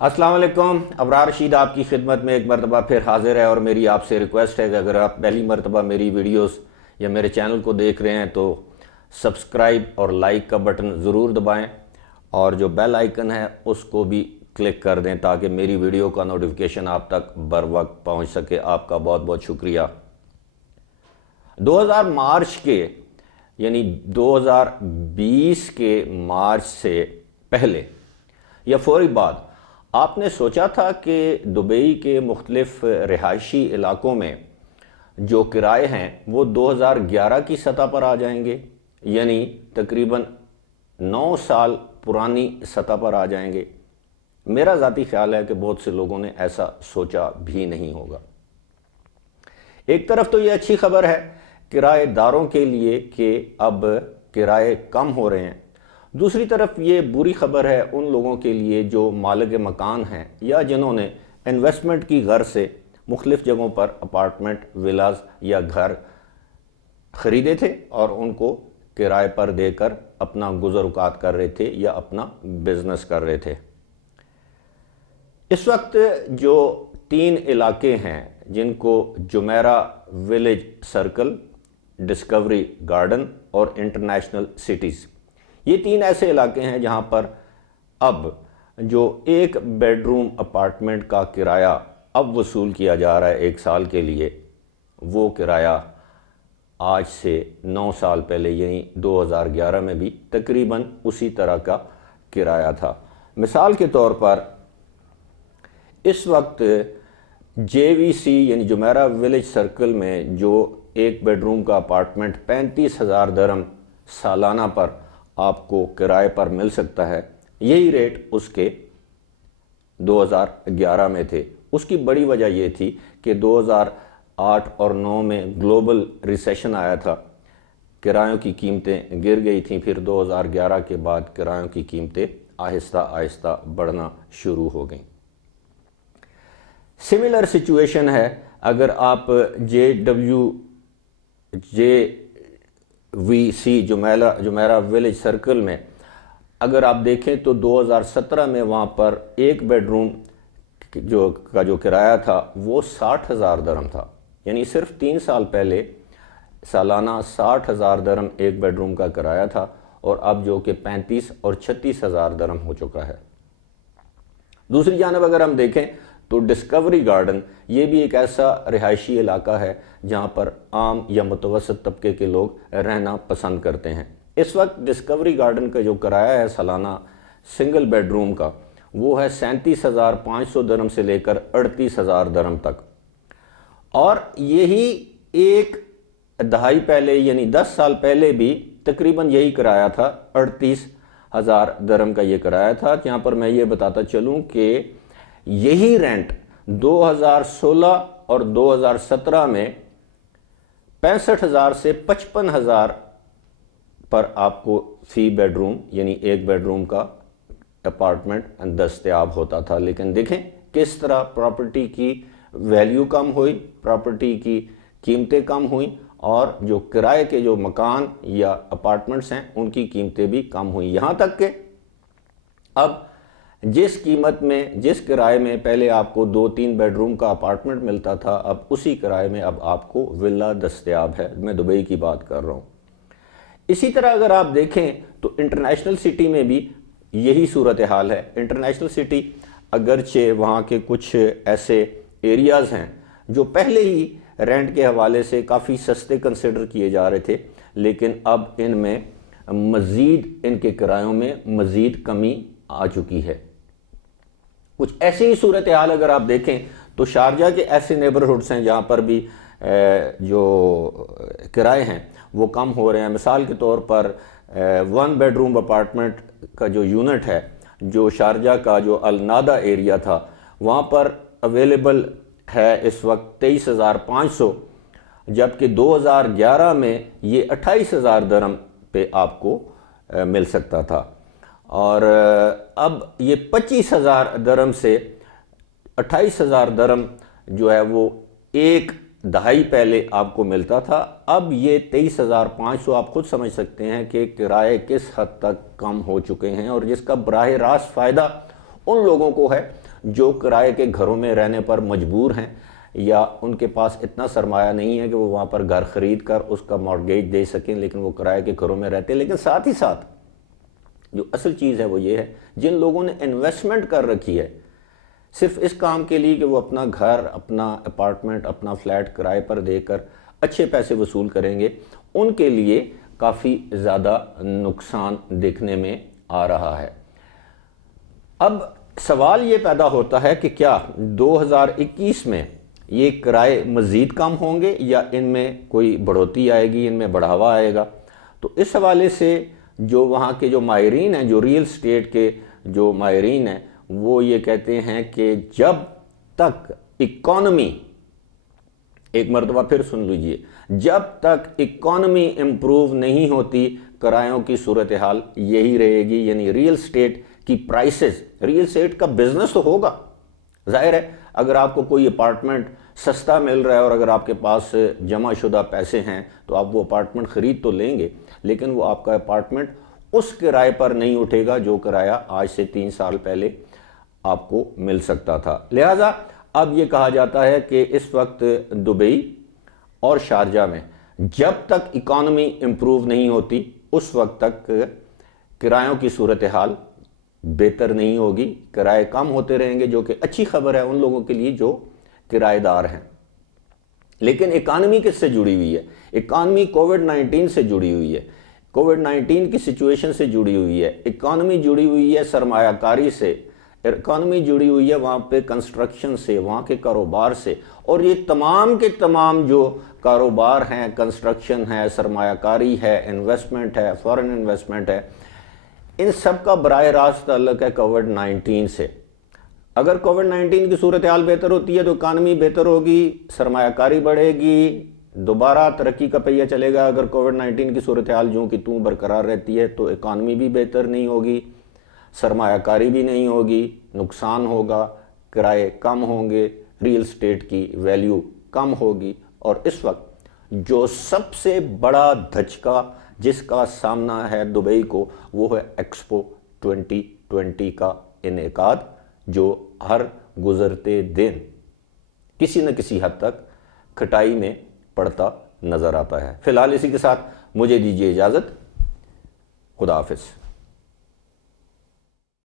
अस्सलाम वालेकुम। अबरार रशीद आपकी खिदमत में एक मरतबा फिर हाजिर है और मेरी आपसे रिक्वेस्ट है कि अगर आप पहली मरतबा मेरी वीडियोस या मेरे चैनल को देख रहे हैं तो सब्सक्राइब और लाइक का बटन ज़रूर दबाएं और जो बेल आइकन है उसको भी क्लिक कर दें ताकि मेरी वीडियो का नोटिफिकेशन आप तक बर वक्त पहुँच सके। आपका बहुत बहुत शुक्रिया। 2000 मार्च के यानी 2020 के मार्च से पहले या फौरी बाद आपने सोचा था कि दुबई के मुख्तलिफ रिहायशी इलाकों में जो किराए हैं वो 2011 की सतह पर आ जाएंगे, यानी तकरीबन 9 साल पुरानी सतह पर आ जाएंगे? मेरा ज़ाती ख्याल है कि बहुत से लोगों ने ऐसा सोचा भी नहीं होगा। एक तरफ तो ये अच्छी खबर है किराएदारों के लिए कि अब किराए कम हो रहे हैं, दूसरी तरफ ये बुरी खबर है उन लोगों के लिए जो मालिक मकान हैं या जिन्होंने इन्वेस्टमेंट की गर्ज से मुख्तलिफ जगहों पर अपार्टमेंट, विलाज या घर ख़रीदे थे और उनको किराए पर देकर अपना गुज़र-औक़ात कर रहे थे या अपना बिजनेस कर रहे थे। इस वक्त जो 3 इलाके हैं जिनको Jumeirah village circle, discovery garden और इंटरनेशनल सिटीज़, ये 3 ऐसे इलाके हैं जहां पर अब जो 1 बेडरूम अपार्टमेंट का किराया अब वसूल किया जा रहा है 1 साल के लिए, वो किराया आज से 9 साल पहले यानी 2011 में भी तकरीबन उसी तरह का किराया था। मिसाल के तौर पर इस वक्त JVC यानी जुमेरा विलेज सर्कल में जो 1 बेडरूम का अपार्टमेंट 35,000 दिरहम सालाना पर आपको किराए पर मिल सकता है, यही रेट उसके 2011 में थे। उसकी बड़ी वजह यह थी कि 2008 और 9 में ग्लोबल रिसेशन आया था, किरायों की कीमतें गिर गई थीं, फिर 2011 के बाद किरायों की कीमतें आहिस्ता आहिस्ता बढ़ना शुरू हो गईं। सिमिलर सिचुएशन है अगर आप JVC जुमेरा विलेज सर्कल में अगर आप देखें तो 2017 में वहाँ पर 1 बेडरूम जो किराया था वो 60,000 दिरहम था, यानी सिर्फ 3 साल पहले सालाना 60,000 दिरहम 1 बेडरूम का किराया था और अब जो कि 35 और 36,000 दिरहम हो चुका है। दूसरी जानब अगर हम देखें तो डिस्कवरी गार्डन ये भी एक ऐसा रिहायशी इलाका है जहाँ पर आम या मुतवसत तबके के लोग रहना पसंद करते हैं। इस वक्त डिस्कवरी गार्डन का जो किराया है सालाना सिंगल बेडरूम का वो है 37,500 दिरहम से लेकर 38,000 दिरहम तक, और यही एक दहाई पहले यानी 10 साल पहले भी तकरीबन यही किराया था, 38,000 दिरहम का ये किराया था। जहाँ पर मैं ये बताता चलूँ कि यही रेंट 2016 और 2017 में 65,000 से 55,000 पर आपको फी बेडरूम यानी 1 बेडरूम का अपार्टमेंट दस्तयाब होता था। लेकिन देखें किस तरह प्रॉपर्टी की वैल्यू कम हुई, प्रॉपर्टी की कीमतें कम हुई और जो किराए के जो मकान या अपार्टमेंट्स हैं उनकी कीमतें भी कम हुई। यहाँ तक कि अब जिस कीमत में, जिस किराए में पहले आपको 2-3 बेडरूम का अपार्टमेंट मिलता था, अब उसी किराए में अब आपको विला दस्तयाब है। मैं दुबई की बात कर रहा हूँ। इसी तरह अगर आप देखें तो इंटरनेशनल सिटी में भी यही सूरत हाल है। इंटरनेशनल सिटी अगरचे वहाँ के कुछ ऐसे एरियाज़ हैं जो पहले ही रेंट के हवाले से काफ़ी सस्ते कंसिडर किए जा रहे थे, लेकिन अब इनमें मज़ीद इनके किरायों में मज़ीद कमी आ चुकी है। कुछ ऐसी ही सूरत हाल अगर आप देखें तो शारजा के ऐसे नेबरहुड्स हैं जहाँ पर भी जो किराए हैं वो कम हो रहे हैं। मिसाल के तौर पर 1 बेडरूम अपार्टमेंट का जो यूनिट है जो शारजा का जो अलनादा एरिया था वहाँ पर अवेलेबल है इस वक्त 23,500, जबकि 2011 में ये 28,000 दिरहम पे आपको मिल सकता था, और अब ये 25,000 दिरहम से 28,000 दिरहम जो है वो एक दहाई पहले आपको मिलता था। अब ये 23,500 आप खुद समझ सकते हैं कि किराए किस हद तक कम हो चुके हैं, और जिसका बराह रास्त फ़ायदा उन लोगों को है جو کرائے کے گھروں میں رہنے پر مجبور ہیں یا ان کے پاس اتنا سرمایہ نہیں ہے کہ وہ وہاں پر گھر خرید کر اس کا مارگیج دے سکیں، لیکن وہ کرائے کے گھروں میں رہتے ہیں۔ لیکن ساتھ ہی ساتھ جو اصل چیز ہے وہ یہ ہے، جن لوگوں نے انویسٹمنٹ کر رکھی ہے صرف اس کام کے لیے کہ وہ اپنا گھر، اپنا اپارٹمنٹ، اپنا فلیٹ کرائے پر دے کر اچھے پیسے وصول کریں گے، ان کے لیے کافی زیادہ نقصان دیکھنے میں آ رہا ہے۔ اب سوال یہ پیدا ہوتا ہے کہ کیا 2021 میں یہ کرائے مزید کم ہوں گے یا ان میں کوئی بڑھوتری آئے گی، ان میں بڑھاوا آئے گا؟ تو اس حوالے سے جو وہاں کے جو ماہرین ہیں، جو ریل اسٹیٹ کے جو ماہرین ہیں، وہ یہ کہتے ہیں کہ جب تک اکانومی، ایک مرتبہ پھر سن لیجئے، جب تک اکانومی امپروو نہیں ہوتی کرایوں کی صورتحال یہی رہے گی، یعنی ریل اسٹیٹ کی پرائسز، ریل اسٹیٹ کا بزنس تو ہوگا، ظاہر ہے اگر آپ کو کوئی اپارٹمنٹ سستا مل رہا ہے اور اگر آپ کے پاس جمع شدہ پیسے ہیں تو آپ وہ اپارٹمنٹ خرید تو لیں گے، لیکن وہ آپ کا اپارٹمنٹ اس کرائے پر نہیں اٹھے گا جو کرایہ آج سے 3 سال پہلے آپ کو مل سکتا تھا۔ لہٰذا اب یہ کہا جاتا ہے کہ اس وقت دبئی اور شارجہ میں جب تک اکانومی امپروو نہیں ہوتی اس وقت تک کرایوں کی صورتحال بہتر نہیں ہوگی، کرائے کم ہوتے رہیں گے، جو کہ اچھی خبر ہے ان لوگوں کے لیے جو کرائے دار ہیں۔ لیکن اکانومی کس سے جڑی ہوئی ہے؟ اکانومی کووڈ-19 سے جڑی ہوئی ہے، کووڈ-19 کی سچویشن سے جڑی ہوئی ہے، اکانومی جڑی ہوئی ہے سرمایہ کاری سے، اکانومی جڑی ہوئی ہے وہاں پہ کنسٹرکشن سے، وہاں کے کاروبار سے، اور یہ تمام کے تمام جو کاروبار ہیں، کنسٹرکشن ہے، سرمایہ کاری ہے، انویسٹمنٹ ہے، فورن انویسٹمنٹ ہے، ان سب کا براہ راست تعلق ہے کووڈ-19 سے۔ اگر کووڈ-19 کی صورتحال بہتر ہوتی ہے تو اکانومی بہتر ہوگی، سرمایہ کاری بڑھے گی، دوبارہ ترقی کا پہیہ چلے گا۔ اگر کووڈ-19 کی صورتحال جوں کی توں برقرار رہتی ہے تو اکانومی بھی بہتر نہیں ہوگی، سرمایہ کاری بھی نہیں ہوگی، نقصان ہوگا، کرائے کم ہوں گے، ریل اسٹیٹ کی ویلیو کم ہوگی۔ اور اس وقت جو سب سے بڑا دھچکا جس کا سامنا ہے دبئی کو، وہ ہے ایکسپو 2020 کا انعقاد، جو ہر گزرتے دن کسی نہ کسی حد تک کھٹائی میں پڑتا نظر آتا ہے۔ فی الحال اسی کے ساتھ مجھے دیجیے اجازت، خدا حافظ۔